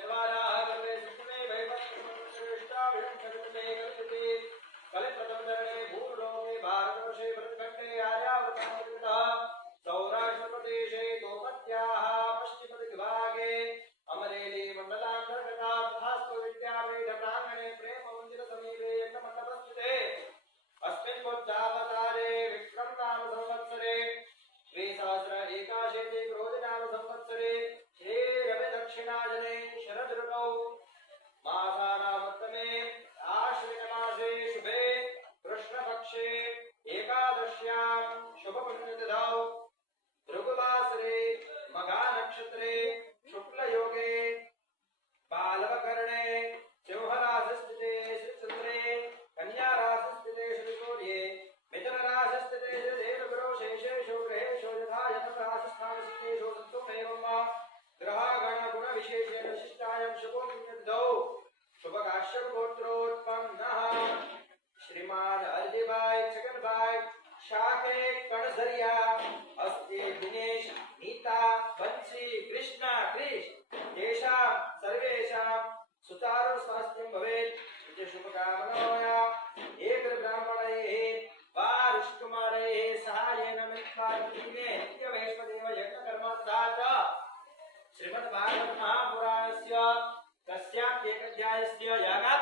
Guevara. आचर्या अस्ति दिनेश, नीता बंशी कृष्णा, क्रिश। तेषां सर्वेषां सुचारु स्वास्थ्यं भवेत् इति शुभकामनाया। एकब्राह्मणैः वारिष्कुमारैः सहायेन मित्वा दिने नित्यवैष्णदेव यज्ञकर्म तथा च श्रीमद्भागवतमहापुराणस्य कस्याप्येकध्यायस्य यागा